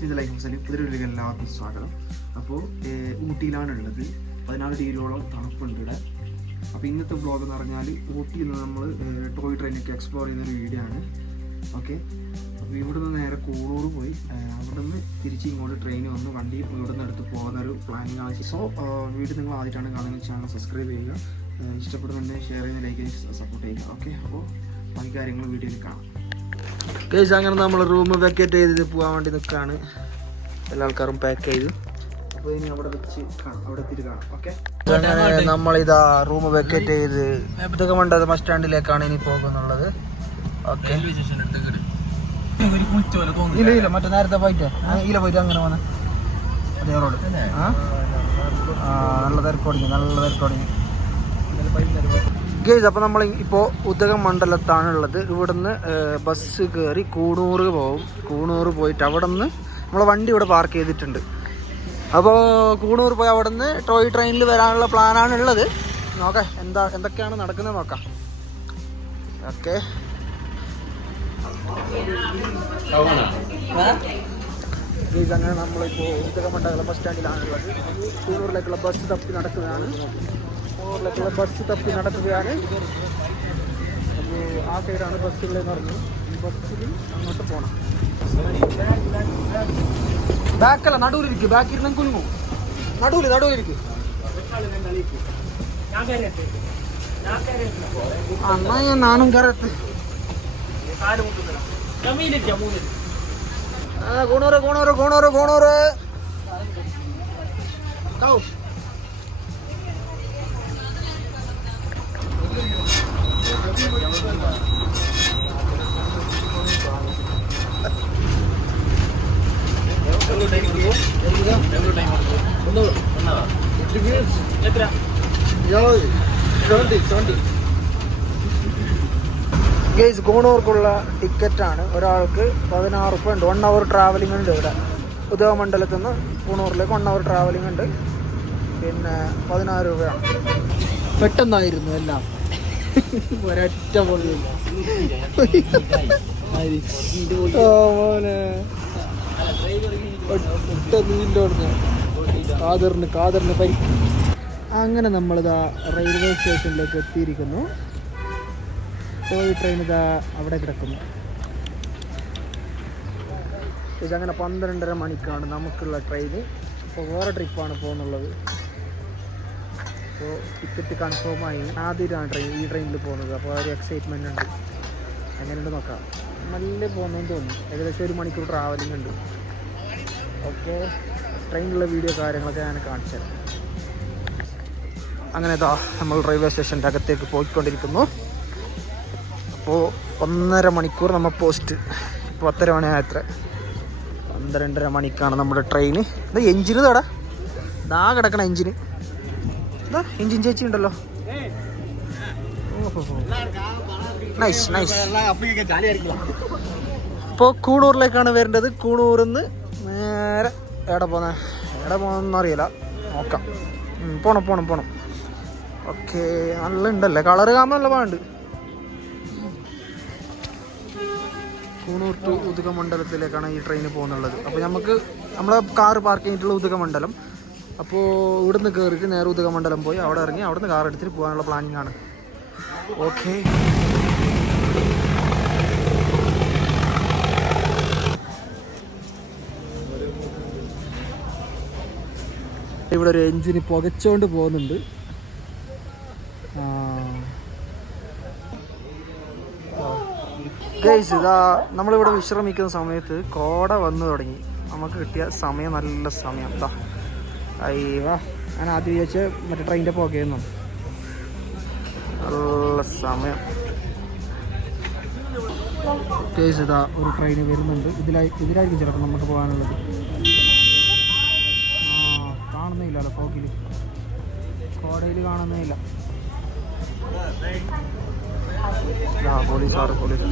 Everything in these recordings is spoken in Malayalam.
സ്മിത ലൈഫ് ഹൗസിൽ പുതിയൊരു വീട്ടിലേക്ക് എല്ലാവർക്കും സ്വാഗതം. അപ്പോൾ ഊട്ടിയിലാണ് ഉള്ളത്. പതിനാല് ഡിഗ്രിയോളം തണുപ്പുണ്ട് ഇവിടെ. അപ്പോൾ ഇന്നത്തെ ബ്ലോഗ് എന്ന് പറഞ്ഞാൽ ഊട്ടിയിൽ നിന്ന് നമ്മൾ ടോയ് ട്രെയിനൊക്കെ എക്സ്പ്ലോർ ചെയ്യുന്ന ഒരു വീഡിയോ ആണ്. ഓക്കെ? അപ്പോൾ ഇവിടുന്ന് നേരെ കൂളൂർ പോയി. അവിടെ നിന്ന് തിരിച്ച് ഇങ്ങോട്ട് ട്രെയിൻ വന്ന് വണ്ടി ഇവിടെ നിന്ന് എടുത്ത് പോകുന്ന ഒരു പ്ലാനിങ് ആണ് സോ വീഡിയോ നിങ്ങൾ ആദ്യമായിട്ടാണ് കാണുന്ന ചാനൽ സബ്സ്ക്രൈബ് ചെയ്യുക. ഇഷ്ടപ്പെടുന്നുണ്ടെങ്കിൽ ഷെയർ ചെയ്യുന്ന ലൈക്ക് സപ്പോർട്ട് ചെയ്യുക. ഓക്കെ? അപ്പോൾ ബാക്കി കാര്യങ്ങൾ വീഡിയോയിൽ കാണാം. കേസ് അങ്ങനെ നമ്മൾ റൂം വെക്കേറ്റ് ചെയ്തിട്ട് പോകാൻ വേണ്ടി നിൽക്കുകയാണ് എല്ലാ ആൾക്കാരും പാക്ക് ചെയ്തു. അപ്പോൾ ഇനി അവിടെ വെച്ച് കാണാം. അവിടെ എത്തിയിട്ട് കാണാം. ഓക്കെ അങ്ങനെ നമ്മളിതാ റൂം വെക്കേറ്റ് ചെയ്ത് ഇതൊക്കെ വേണ്ടത് ബസ് സ്റ്റാൻഡിലേക്കാണ് ഇനി പോകുന്നുള്ളത്. ഓക്കെ ഇല്ല ഇല്ല. മറ്റേ നേരത്തെ പോയിട്ട്. ഇല്ല പോയിട്ട് അങ്ങനെ വന്ന്. അതേ റോഡ് ആ? ആ, നല്ല തിരക്കോടിങ്ങി നല്ല തിരക്കോടിങ്ങി ഗേസ് അപ്പോൾ നമ്മൾ ഇപ്പോൾ ഉദകം മണ്ഡലത്താണുള്ളത് ഇവിടുന്ന് ബസ് കയറി കൂണൂർ പോകും കൂണൂർ പോയിട്ട് അവിടെ നിന്ന് നമ്മളെ വണ്ടി ഇവിടെ പാർക്ക് ചെയ്തിട്ടുണ്ട്. അപ്പോൾ കൂണൂർ പോയി അവിടെ നിന്ന് ടോയ് ട്രെയിനിൽ വരാനുള്ള പ്ലാനാണ് ഉള്ളത്. നോക്കാം എന്താ എന്തൊക്കെയാണ് നടക്കുന്നത് നോക്കാം. ഓക്കെ. ഗേസ് അങ്ങനെ നമ്മളിപ്പോൾ ഉദകം മണ്ഡലം ബസ് സ്റ്റാൻഡിലാണ് ഉള്ളത് കൂണൂരിലേക്കുള്ള ബസ് തപ്പി നടക്കുകയാണ്. കൂണൂരിലേക്കുള്ള ബസ് തപ്പി അപ്പോൾ ആ സൈഡാണ് ബസ്സുകളെന്ന് പറഞ്ഞു ഈ ബസ്സിൽ അങ്ങോട്ട് പോകണം ബാക്കല്ല നടുവിലിരിക്കും. ബാക്കി ഇരുന്ന് കുലുങ്ങും. നടുവിൽ നടുവിലിരിക്കും. അന്നാ ഞാൻ നാനും ആ ഗുണോറ് ഗുണോറ് ഗുണൂറ് ഗുണൂറ്. കൗ. ഗേസ് ഗോണൂർക്കുള്ള ടിക്കറ്റാണ്. ഒരാൾക്ക് പതിനാറ് ഉറുപ്പ ഉണ്ട്. വൺ അവർ ട്രാവലിംഗ് ഉണ്ട് ഇവിടെ. ഉദയമണ്ഡലത്തു നിന്ന് ഗുണൂറിലേക്ക് വൺ അവർ ട്രാവലിംഗ് ഉണ്ട്. പിന്നെ പതിനാറ് രൂപയാണ്. പെട്ടെന്നായിരുന്നു എല്ലാം. ഒരൊറ്റ മോനെ. ഒറ്റ കാതറിന് കാതറിന് പരി അങ്ങനെ നമ്മളിതാ റെയിൽവേ സ്റ്റേഷനിലേക്ക് എത്തിയിരിക്കുന്നു. ടോയ് ട്രെയിൻ ഇതാ അവിടെ കിടക്കുന്നു. ഇതങ്ങനെ പന്ത്രണ്ടര മണിക്കാണ് നമുക്കുള്ള ട്രെയിൻ അപ്പോൾ വേറെ ട്രിപ്പാണ് പോകുന്നുള്ളത്. അപ്പോൾ ടിക്കറ്റ് കൺഫേം ആയി. ആദ്യമായിട്ടാണ് ട്രെയിൻ ഈ ട്രെയിനിൽ പോകുന്നത്. അപ്പോൾ ഒരു എക്സൈറ്റ്മെന്റ് ഉണ്ട്. എങ്ങനെയുണ്ട് നോക്കാം. നല്ല പോകുന്നതെന്ന് തോന്നുന്നു. ഏകദേശം ഒരു മണിക്കൂർ ട്രാവലിംഗ് ഉണ്ട്. ഓക്കെ ട്രെയിനിലുള്ള വീഡിയോ കാര്യങ്ങളൊക്കെ ഞാൻ കാണിച്ചു തരാം അങ്ങനെ ഇതാ നമ്മൾ റെയിൽവേ സ്റ്റേഷന്റെ അകത്തേക്ക് പോയിക്കൊണ്ടിരിക്കുന്നു. അപ്പോൾ ഒന്നര മണിക്കൂർ നമ്മൾ പോസ്റ്റ് പത്തര മണിയായത്ര. പന്ത്രണ്ടര മണിക്കാണ് നമ്മുടെ ട്രെയിന് ഇത് എഞ്ചിന് തടാ ദാ കിടക്കണ എഞ്ചിന് ഇതാ എഞ്ചിൻ ചേച്ചി ഉണ്ടല്ലോ. നൈസ് നൈസ് ഇപ്പോൾ കൂണൂറിലേക്കാണ് വരേണ്ടത്. കൂണൂറിൽ നിന്ന് നേരെ എവിടെ പോന്നെ? എവിടെ പോകുന്നതെന്ന് അറിയില്ല നോക്കാം പോണം പോണം പോണം. ഓക്കെ നല്ല ഉണ്ടല്ലേ കളറ് കാണാൻ നല്ല പാണ്ട് കൂണൂർ ടു ഉദകമണ്ഡലത്തിലേക്കാണ് ഈ ട്രെയിൻ പോകുന്നുള്ളത്. അപ്പോൾ നമുക്ക് നമ്മളെ കാർ പാർക്ക് ചെയ്തിട്ടുള്ള ഉദകമണ്ഡലം. അപ്പോൾ ഇവിടുന്ന് കയറിയിട്ട് നേരെ ഉദകമണ്ഡലം പോയി അവിടെ ഇറങ്ങി അവിടുന്ന് കാർ എടുത്തിട്ട് പോകാനുള്ള പ്ലാനിങ് ആണ്. ഓക്കെ. ഇവിടെ ഒരു എഞ്ചിന് പുകച്ചോണ്ട് പോകുന്നുണ്ട് ആ ഇതാ നമ്മളിവിടെ വിശ്രമിക്കുന്ന സമയത്ത് കോട വന്നു തുടങ്ങി. നമുക്ക് കിട്ടിയ സമയം നല്ല സമയം. എന്താ അയ്യോ ഞാൻ ആദ്യം വിചാരിച്ച മറ്റേ ട്രെയിനിന്റെ പോകുന്നു നല്ല സമയം. ഇതാ ഒരു ട്രെയിൻ വരുന്നുണ്ട്. ഇതിലായി ഇതിലായിരിക്കും ചിലപ്പോൾ നമുക്ക് പോകാനുള്ളത്. ആ കാണുന്നില്ലല്ലോ പോക്കിൽ കോടയിൽ കാണുന്നേയില്ല ആ പോലീസാറ് പോലീസ്.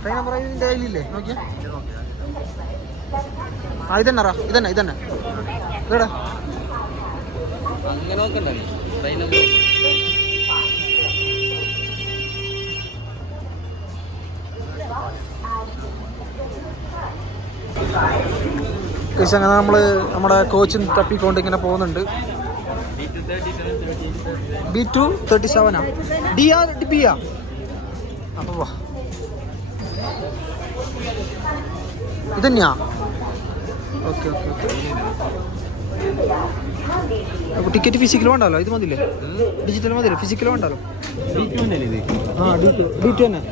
ട്രെയിൻ നമ്പർ ഇതിന്റെ കയ്യിലില്ലേ? നോക്കിയാ. ആ ഇതന്നെ ഇതന്നെ ഇതന്നെ. അങ്ങനെ നോക്കണ്ടേ ട്രെയിനൊക്കെ കേസ് അങ്ങനെ നമ്മൾ നമ്മുടെ കോച്ചും തപ്പിക്കൊണ്ട് ഇങ്ങനെ പോകുന്നുണ്ട്. ബി ടു തേർട്ടി സെവനാ ഡി ആ ബി ആ. അപ്പോൾ വാ. തന്നെയാ ഓക്കെ ഓക്കെ ഓക്കെ അപ്പോൾ ടിക്കറ്റ് ഫിസിക്കൽ വേണ്ടല്ലോ? ഇത് മതില്ലേ ഡിജിറ്റൽ മതി ഫിസിക്കൽ വേണ്ടല്ലോ? ആ ഡി ടു ഡി ടു തന്നെ.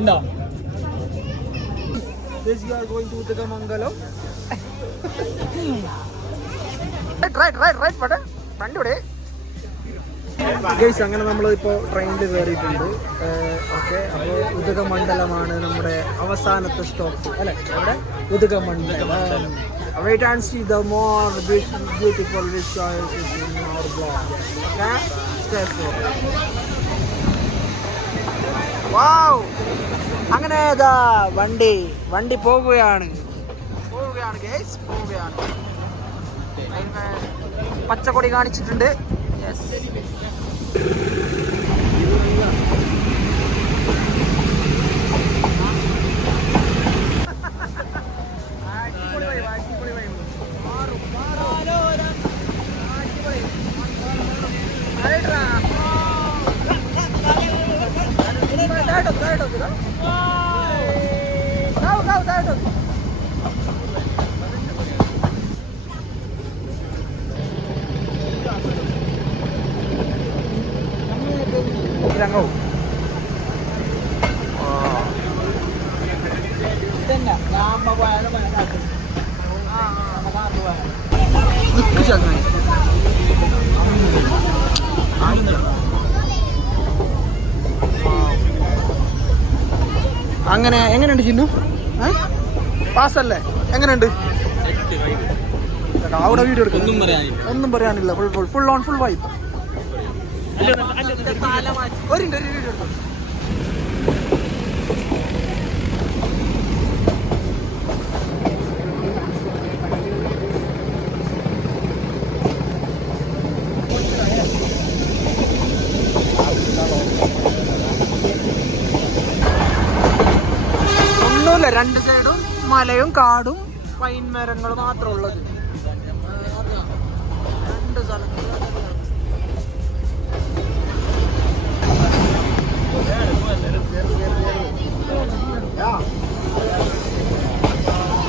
ഉണ്ടോ Udagamangala. ഗൈസ് അങ്ങനെ നമ്മൾ ഇപ്പോൾ ട്രെയിനിൽ കയറിയിട്ടുണ്ട് ഓക്കെ അപ്പോൾ ഉദകമണ്ഡലമാണ് നമ്മുടെ അവസാനത്തെ സ്റ്റോപ്പ് അല്ലെ? അവിടെ Udhagamandalam. Wait and see the more beautiful അങ്ങനെ ഇതാ വണ്ടി വണ്ടി പോവുകയാണ് പോവുകയാണ്. ഗേസ് പോവുകയാണ് പച്ചക്കൊടി കാണിച്ചിട്ടുണ്ട്. Yes. അങ്ങനെ എങ്ങനെയുണ്ട് ചിന്നു? പാസല്ലേ എങ്ങനെയുണ്ട്? അവിടെ വീഡിയോ എടുക്കും. ഒന്നും പറയാനില്ല. Full full full on full vibe ഒരു ഒരു വീഡിയോ എടുക്കും. സൈഡും മലയും കാടും പൈൻ മരങ്ങൾ മാത്രം ഉള്ളത് രണ്ട് സ്ഥലത്ത്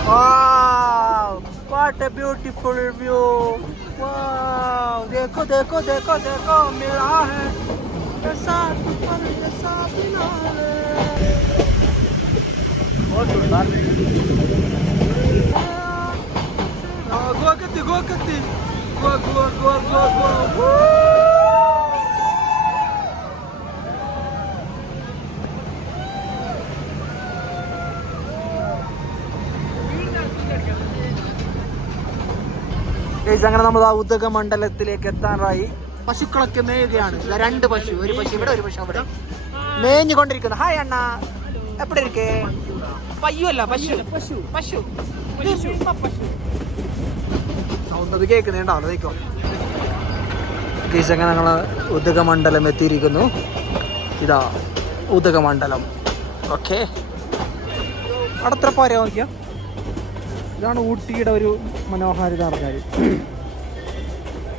Wow! What a beautiful view! Wow! देखो देखो देखो देखो मिला है ये साथ पर ये साथ मिला है Go go go go go. അങ്ങനെ നമ്മൾ ആ ഉദക മണ്ഡലത്തിലേക്ക് എത്താറായി. പശുക്കളൊക്കെ മേയുകയാണ്. രണ്ട് പശു. ഒരു പശു ഇവിടെ ഒരു പശു അവിടെ. മേഞ്ഞുകൊണ്ടിരിക്കുന്നു. ഹായ് അണ്ണാ. എപ്പടി ഇരിക്കേ? പയ്യല്ല പശു. പശു. പശു. സൗണ്ട് അത് കേൾക്കുന്നുണ്ടാവും അതേക്കോ ഗൈസ് അങ്ങനെ ഞങ്ങൾ ഉദകമണ്ഡലം എത്തിയിരിക്കുന്നു. ഇതാ ഉദകമണ്ഡലം. ഓക്കെ. അവിടെ എത്ര പോരാ നോക്കിയാ ഇതാണ് ഊട്ടിയുടെ ഒരു മനോഹാരിത ആൾക്കാർ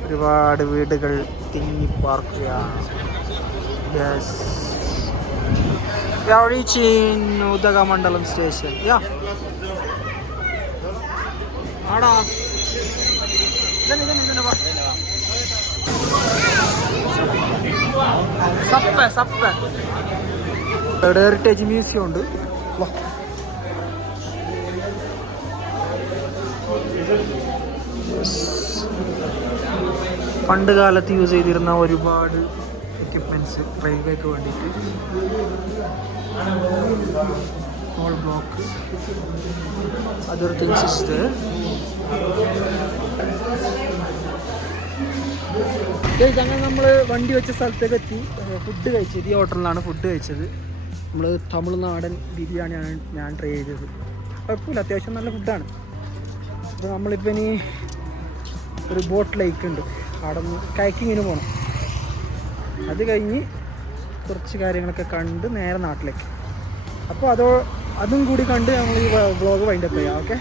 ഒരുപാട് വീടുകൾ തിങ്ങി പാർക്കുക yes reaching Udhagamandalam station. Yeah. ആടാ. ഇതന്നെ ഇതന്നെ ഇതന്നെ വാ. സപ്പ സപ്പ. ഹെറിറ്റേജ് മ്യൂസിയം ഉണ്ട്. വാ. പണ്ട് കാലത്ത് യൂസ് ചെയ്തിരുന്ന ഒരുപാട് എക്യുപ്മെന്റ്സ് റെയിൽവേക്ക് വേണ്ടിയിട്ട്. കോൾ ബ്ലോക്ക് അതർ തിങ്സ് അങ്ങനെ നമ്മൾ വണ്ടി വെച്ച സ്ഥലത്തേക്ക് എത്തി. ഫുഡ് കഴിച്ചത്. ഈ ഹോട്ടലിലാണ് ഫുഡ് കഴിച്ചത്. നമ്മൾ തമിഴ്നാടൻ ബിരിയാണിയാണ് ഞാൻ ട്രൈ ചെയ്തത്. കുഴപ്പമില്ല. അത്യാവശ്യം നല്ല ഫുഡാണ് അപ്പോൾ നമ്മളിപ്പോൾ ഇനി ഒരു ബോട്ട് ലേക്ക് ഉണ്ട്. അവിടെ നിന്ന് കയക്കിങ്ങിന് പോകണം അത് കഴിഞ്ഞ് കുറച്ച് കാര്യങ്ങളൊക്കെ കണ്ട് നേരെ നാട്ടിലേക്ക്. അപ്പോൾ അതോ അതും കൂടി കണ്ട് നമ്മൾ ഈ വ്ളോഗ് വൈൻഡപ്പ് ചെയ്യാം ഓക്കെ